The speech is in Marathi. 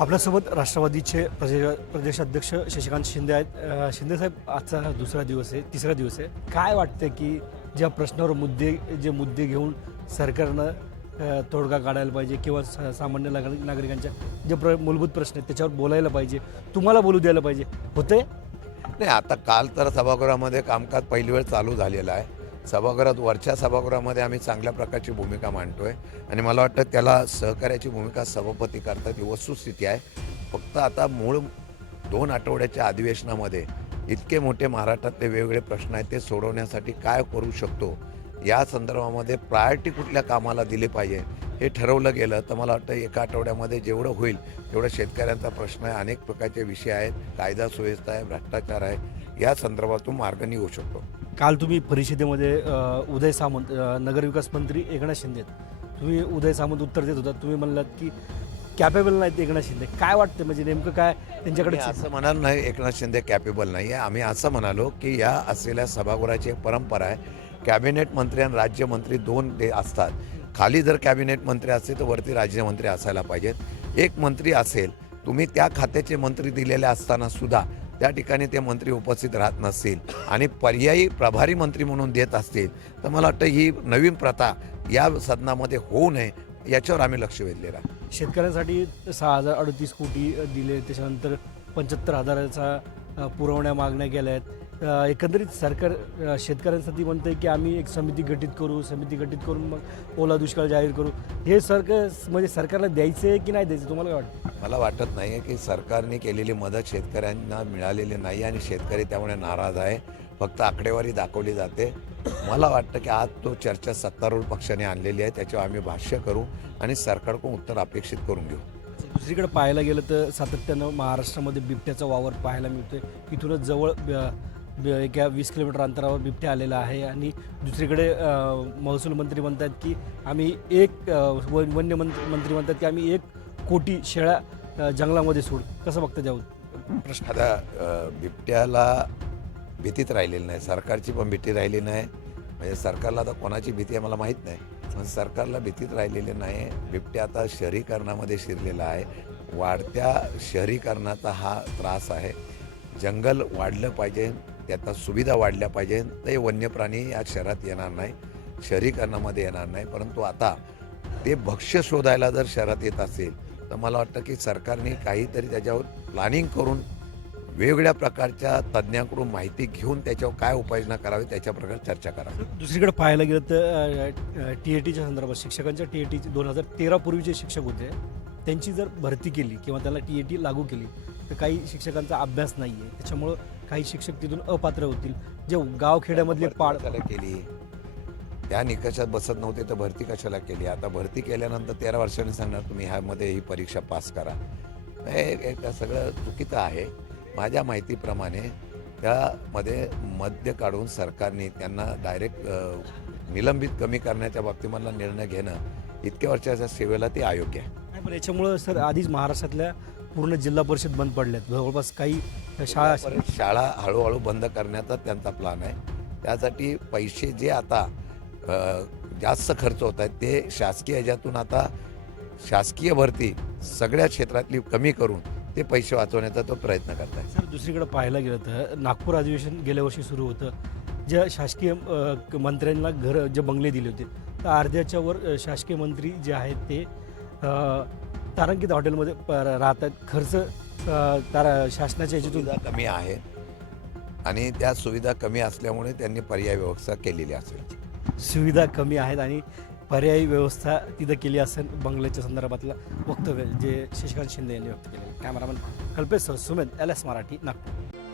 आपल्यासोबत राष्ट्रवादीचे प्रदेशाध्यक्ष शशिकांत शिंदे आहेत। शिंदे साहेब, आजचा तिसरा दिवस आहे। काय वाटतं की ज्या प्रश्नावर जे मुद्दे घेऊन सरकारनं तोडगा काढायला पाहिजे किंवा सामान्य नागरिकांच्या जे मूलभूत प्रश्न आहेत त्याच्यावर बोलायला पाहिजे, तुम्हाला बोलू द्यायला पाहिजे, होते? नाही, आता काल तर सभागृहामध्ये कामकाज पहिली वेळ चालू झालेलं आहे। सभागृहात वरच्या सभागृहामध्ये आम्ही चांगल्या प्रकारची भूमिका मांडतोय आणि मला वाटतं त्याला सहकार्याची भूमिका सभापती करतात, ही वस्तुस्थिती आहे। फक्त आता मूळ 2 आठवड्याच्या अधिवेशनामध्ये इतके मोठे महाराष्ट्रातले वेगवेगळे प्रश्न आहेत, ते सोडवण्यासाठी काय करू शकतो या संदर्भामध्ये प्रायोरिटी कुठल्या कामाला दिली पाहिजे हे ठरवलं गेलं तर मला वाटतं एका आठवड्यामध्ये जेवढं होईल तेवढं शेतकऱ्यांचा प्रश्न आहे, अनेक प्रकारचे विषय आहेत, कायदा सुव्यवस्था आहे, भ्रष्टाचार आहे, या संदर्भातून मार्ग निघू शकतो। काल तुम्ही परिषदेमध्ये उदय सामंत, नगरविकास मंत्री एकनाथ शिंदे, तुम्ही उदय सामंत उत्तर देत होता, तुम्ही म्हणलात की कॅपेबल नाहीत एकनाथ शिंदे। काय वाटतं, म्हणजे नेमकं काय त्यांच्याकडे? असं म्हणाल नाही एकनाथ शिंदे कॅपेबल नाही आहे, आम्ही असं म्हणालो की या असलेल्या सभागृहाची एक परंपरा आहे, कॅबिनेट मंत्री आणि राज्यमंत्री 2 असतात। खाली जर कॅबिनेट मंत्री असेल तर वरती राज्यमंत्री असायला पाहिजेत। एक मंत्री असेल, तुम्ही त्या खात्याचे मंत्री दिलेले असताना सुद्धा त्या ठिकाणी ते मंत्री उपस्थित राहत नसतील आणि पर्यायी प्रभारी मंत्री म्हणून देत असतील तर मला वाटतं ही नवीन प्रथा या सदनामध्ये होऊ नये, याच्यावर आम्ही लक्ष वेधलेलं आहे। शेतकऱ्यांसाठी 6,038 कोटी दिले, त्याच्यानंतर 75,000चा पुरवण्या मागण्या केल्या आहेत। एकंदरीत सरकार शेतकऱ्यांसाठी म्हणतंय की आम्ही एक समिती गठीत करून मग ओला दुष्काळ जाहीर करू। हे म्हणजे सरकारला द्यायचं आहे की नाही द्यायचं, तुम्हाला काय वाटतं? मला वाटत नाही आहे की सरकारने केलेली मदत शेतकऱ्यांना मिळालेली नाही आणि शेतकरी त्यामुळे नाराज आहे, फक्त आकडेवारी दाखवली जाते। मला वाटतं की आज तो चर्चा सत्तारूढ पक्षाने आणलेली आहे, त्याच्यावर आम्ही भाष्य करू आणि सरकारकडून उत्तर अपेक्षित करून घेऊ। दुसरीकडे पाहायला गेलं तर सातत्यानं महाराष्ट्रामध्ये बिबट्याचा वावर पाहायला मिळतोय। इथूनच जवळ एका 20 किलोमीटर अंतरावर बिबट्या आलेला आहे आणि दुसरीकडे महसूल मंत्री म्हणतात की आम्ही वन्य मंत्री म्हणतात की आम्ही 1 कोटी शेळ्या जंगलामध्ये सोड। कसं बघता जाऊ प्रश्न? आता बिबट्याला भीतीच राहिलेली नाही, सरकारची पण भीती राहिली नाही, म्हणजे सरकारला आता कोणाची भीती आहे मला माहीत नाही, पण सरकारला भीतीच राहिलेली नाही। बिबट्या आता शहरीकरणामध्ये शिरलेला आहे, वाढत्या शहरीकरणाचा हा त्रास आहे। जंगल वाढलं पाहिजे, त्याचा सुविधा वाढल्या पाहिजे, तर हे वन्य प्राणी या शहरात येणार नाही, शहरीकरणामध्ये येणार नाही। परंतु आता ते भक्ष्य शोधायला जर शहरात येत असेल तर मला वाटतं की सरकारने काहीतरी त्याच्यावर प्लॅनिंग करून वेगवेगळ्या प्रकारच्या तज्ज्ञांकडून माहिती घेऊन त्याच्यावर काय उपाययोजना करावी त्याच्या प्रकारे चर्चा करावी। दुसरीकडे पाहायला गेलं तर TATच्या संदर्भात शिक्षकांच्या TAT 2013 पूर्वीचे शिक्षक होते, त्यांची जर भरती केली किंवा त्याला TAT लागू केली तर काही शिक्षकांचा अभ्यास नाही आहे, त्याच्यामुळं काही शिक्षक तिथून अपात्र होतील। जे गावखेड्यामधले केली त्या निकषात बसत नव्हते तर भरती कशाला केली? आता भरती केल्यानंतर 13 वर्षांनी सांगणार तुम्ही ह्यामध्ये ही परीक्षा पास करा, हे सगळं चुकीचं आहे। माझ्या माहितीप्रमाणे त्यामध्ये मध्य काढून सरकारने त्यांना डायरेक्ट निलंबित कमी करण्याच्या बाबतीमधला निर्णय घेणं इतक्या वर्षाच्या सेवेला ते अयोग्य आहे। नाही, पण याच्यामुळं सर आधीच महाराष्ट्रातल्या पूर्ण जिल्हा परिषद बंद पडल्यात, जवळपास काही शाळा हळूहळू बंद करण्याचा त्यांचा प्लॅन आहे। त्यासाठी पैसे जे आता जास्त खर्च होत आहेत ते शासकीय ह्याच्यातून आता शासकीय भरती सगळ्या क्षेत्रातली कमी करून ते पैसे वाचवण्याचा तो प्रयत्न करत आहे। सर, दुसरीकडे पाहायला गेलं तर नागपूर अधिवेशन गेल्या वर्षी सुरू होतं, ज्या शासकीय मंत्र्यांना जे बंगले दिले होते तर अर्ध्याच्या वर शासकीय मंत्री जे आहेत ते तारांकित हॉटेलमध्ये राहतात। खर्च शासनाच्या ह्याच्यातून कमी आहे आणि त्या सुविधा कमी असल्यामुळे त्यांनी पर्याय व्यवस्था केलेली असेल। सुविधा कमी आहेत आणि पर्यायी व्यवस्था तिथं केली असेल, बंगल्याच्या संदर्भातलं वक्तव्य जे शशिकांत शिंदे यांनी व्यक्त केले। Cameraman Kalpesh Sumedh, LS Marathi, Nagpur.